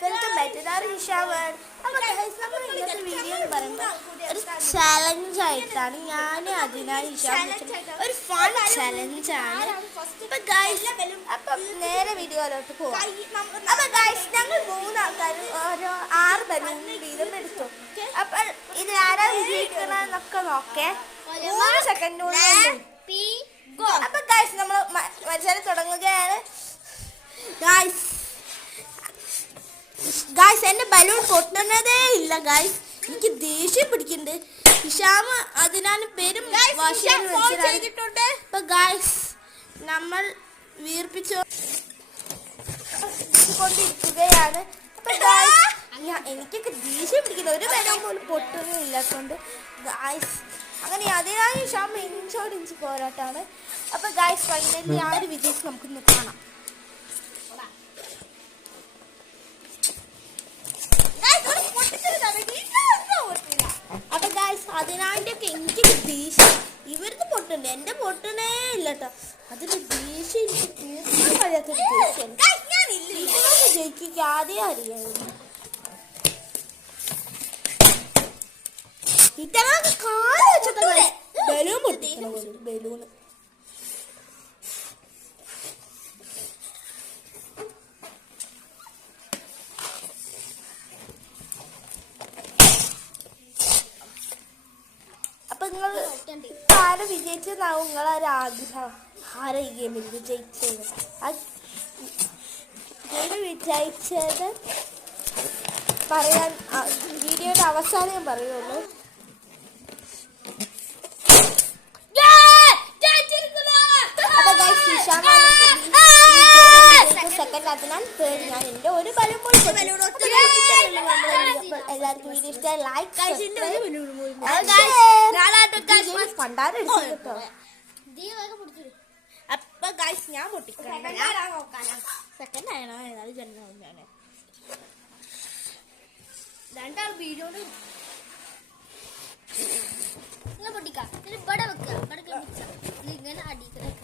Welcome back to ഹിഷാവൻ. അപ്പോൾ guys നമ്മൾ ഇന്നത്തെ വീഡിയോ എന്ന് പറയുമ്പോൾ ഒരു ചലഞ്ച് ആയിട്ടാണ് ഞാൻ അതിനായി ഒരു ഫൺ ചലഞ്ചാണ്. അപ്പോൾ ഗൈസ് അപ്പം നേരെ വീഡിയോയിലോട്ട് പോകാം. അപ്പോൾ ഗൈസ് ഞങ്ങൾ 3 ആൾക്കാരും ഓരോ 6 ബലൂൺ വീതം എടുത്തു. അപ്പോൾ ഇത് ആരാ വിജയിക്കണമെന്നൊക്കെ നോക്കേ. 3 സെക്കൻഡിനുള്ളിൽ. അപ്പോൾ ഗൈസ് നമ്മൾ മത്സരം തുടങ്ങുകയാണ്. ഗായ്സ് എന്റെ ബലൂൺ പൊട്ടുന്നതേ ഇല്ല ഗായ്സ്. എനിക്ക് ദേഷ്യം പിടിക്കുന്നുണ്ട്. ഹിഷാം അതിനാണ് പേരും വാശിയിട്ടുണ്ട്. അപ്പൊ ഗായ്സ് നമ്മൾ വീർപ്പിച്ചുകൊണ്ടിരിക്കുകയാണ്. അപ്പൊ ഗായ്സ് എനിക്കൊക്കെ ദേഷ്യം പിടിക്കുന്ന ഒരു ബലൂൺ പോലും പൊട്ടുന്നും ഇല്ലാത്തതുകൊണ്ട് ഗായ്സ് അങ്ങനെ അതിനായി ഹിഷാം ഇഞ്ചോടിഞ്ച് പോരാട്ടാണ്. അപ്പൊ ഗായ്സ് ഫൈനലി ആര് വിജയിച്ച് നമുക്കൊന്ന് കാണാം. അപ്പൊ ഗായ്സ് അതിനാൻ്റെ എനിക്ക് ദേഷ്യം ഇവർക്ക് പൊട്ടുണ്ട്, എന്റെ പൊട്ടണേ ഇല്ല കേട്ടോ. അതിന്റെ ദേഷ്യം എനിക്ക് തീർക്കാൻ കഴിയാത്തൊരു ദേഷ്യം. ജയിക്ക് ആദ്യം അറിയായിരുന്നു. ഇത്തരം കാല് വെച്ചിട്ട് ബലൂൺ പൊട്ടിക്കണം. ബലൂണ് നിങ്ങൾ ആരെ വിജയിച്ചതാവും നിങ്ങളൊരാഗ്രഹം. ആരെ ഈ ഗെയിമിൽ വിജയിച്ചത് വിജയിച്ചത് പറയാൻ വീഡിയോയുടെ അവസാനം ഞാൻ പറയുള്ളൂ. സെക്കൻഡ് അതിനാൽ തേർഡ് ഞാൻ എന്റെ ഒരു ബലൂൺ പോയി. എല്ലാവർക്കും വീഡിയോ ഇഷ്ടമായി ലൈക്ക് അപ്പൊ ഗൈസ് ഞാൻ പൊട്ടിക്കണം. സെക്കൻഡ് ആണോ ഏതായാലും ജന്മ രണ്ടാൾ വീഡിയോ പൊട്ടിക്കാം. ഇവിടെ വെക്കുക ഇങ്ങനെ അടിക്കണം.